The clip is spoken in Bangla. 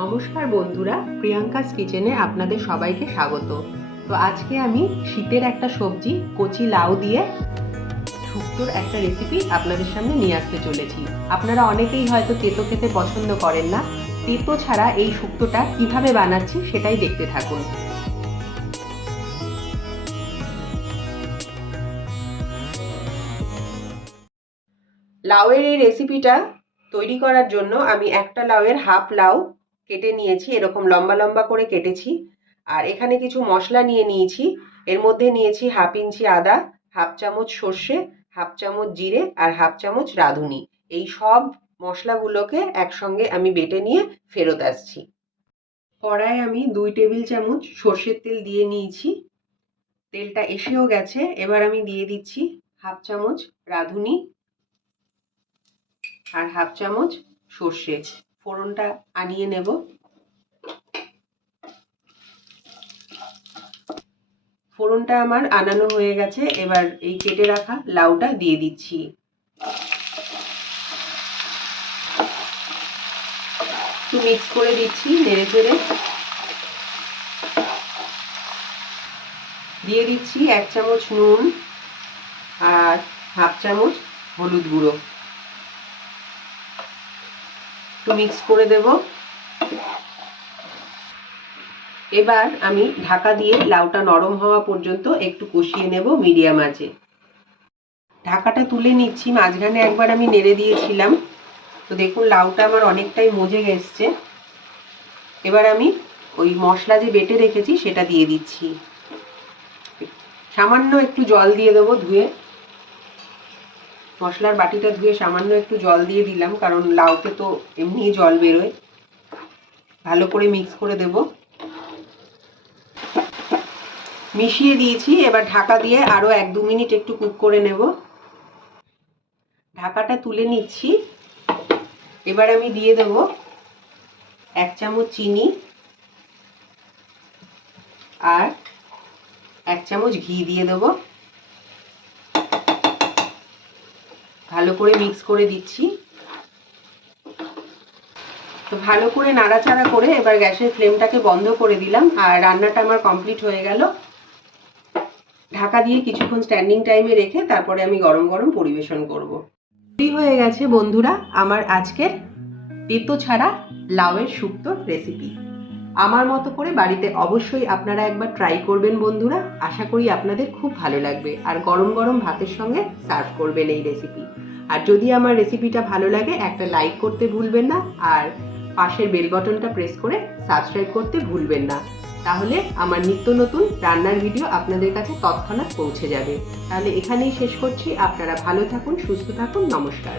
বন্ধুরা, প্রিয়াঙ্কাস কিচেনে আপনাদের সবাইকে স্বাগত। তো আজকে আমি শীতের একটা সবজি, কচি লাউ দিয়ে শুক্তোর একটা রেসিপি আপনাদের সামনে নিয়ে আসতে চলেছি। আপনারা অনেকেই হয়তো তেতো খেতে পছন্দ করেন না। তেতো ছাড়া এই শুক্তোটা কীভাবে বানাচ্ছি সেটাই দেখতে থাকুন। লাউয়ের এই রেসিপিটা তৈরি করার জন্য আমি একটা লাউয়ের হাফ লাউ কেটে নিয়েছি, এরকম লম্বা লম্বা করে কেটেছি। আর এখানে কিছু মশলা নিয়ে নিয়েছি। এর মধ্যে নিয়েছি হাফ ইঞ্চি আদা, হাফ চামচ সর্ষে, হাফ চামচ জিরে আর হাফ চামচ রাঁধুনি। এই সব মশলাগুলোকে একসঙ্গে আমি বেটে নিয়ে ফেরত আসছি। কড়ায় আমি দুই টেবিল চামচ সর্ষের তেল দিয়ে নিয়েছি। তেলটা এসেও গেছে, এবার আমি দিয়ে দিচ্ছি হাফ চামচ রাঁধুনি আর হাফ চামচ সর্ষে। ফোড়নটা আনিয়ে নেব। ফোড়নটা আমার আনানো হয়ে গেছে, এবার এই কেটে রাখা লাউটা দিয়ে দিচ্ছি। একটু মিক্স করে দিচ্ছি, নেড়ে চেড়ে। দিয়ে দিচ্ছি এক চামচ নুন আর হাফ চামচ হলুদ গুঁড়ো। একটু মিক্স করে দেব। এবার আমি ঢাকা দিয়ে লাউটা নরম হওয়া পর্যন্ত একটু কষিয়ে নেব মিডিয়াম আঁচে। ঢাকাটা তুলে নিচ্ছি, মাঝখানে একবার আমি নেড়ে দিয়েছিলাম। তো দেখুন, লাউটা আমার অনেকটাই মজে গেছে। এবার আমি ওই মশলা যে বেটে রেখেছি, সেটা দিয়ে দিচ্ছি। সামান্য একটু জল দিয়ে দেবো ধুয়ে। মশলার বাটিটা ধুয়ে সামান্য একটু জল দিয়ে দিলাম, কারণ লাউতে তো এমনি জল বেরোয়। ভালো করে মিক্স করে দেব। মিশিয়ে দিয়েছি, এবার ঢাকা দিয়ে আরও এক দু মিনিট একটু কুক করে নেব। ঢাকাটা তুলে নিচ্ছি। এবার আমি দিয়ে দেব এক চামচ চিনি আর এক চামচ ঘি দিয়ে দেবো। ভালো করে মিক্স করে দিচ্ছি। তো ভালো করে নাড়াচাড়া করে এবার গ্যাসের ফ্লেমটাকে বন্ধ করে দিলাম আর রান্নাটা আমার কমপ্লিট হয়ে গেল। ঢাকা দিয়ে কিছুক্ষণ স্ট্যান্ডিং টাইমে রেখে তারপরে আমি গরম গরম পরিবেশন করব। তৈরি হয়ে গেছে বন্ধুরা আমার আজকের তেতো ছাড়া লাউয়ের শুক্তোর রেসিপি আমার মতো করে বাড়িতে অবশ্যই আপনারা একবার ট্রাই করবেন বন্ধুরা। আশা করি আপনাদের খুব ভালো লাগবে। আর গরম গরম ভাতের সঙ্গে সার্ভ করবেন এই রেসিপি আর যদি আমার রেসিপিটা ভালো লাগে, একটা লাইক করতে ভুলবেন না, আর পাশের বেল বটনটা প্রেস করে সাবস্ক্রাইব করতে ভুলবেন না। তাহলে আমার নিত্য নতুন রান্নার ভিডিও আপনাদের কাছে তৎক্ষণাৎ পৌঁছে যাবে। তাহলে এখানেই শেষ করছি। আপনারা ভালো থাকুন, সুস্থ থাকুন, নমস্কার।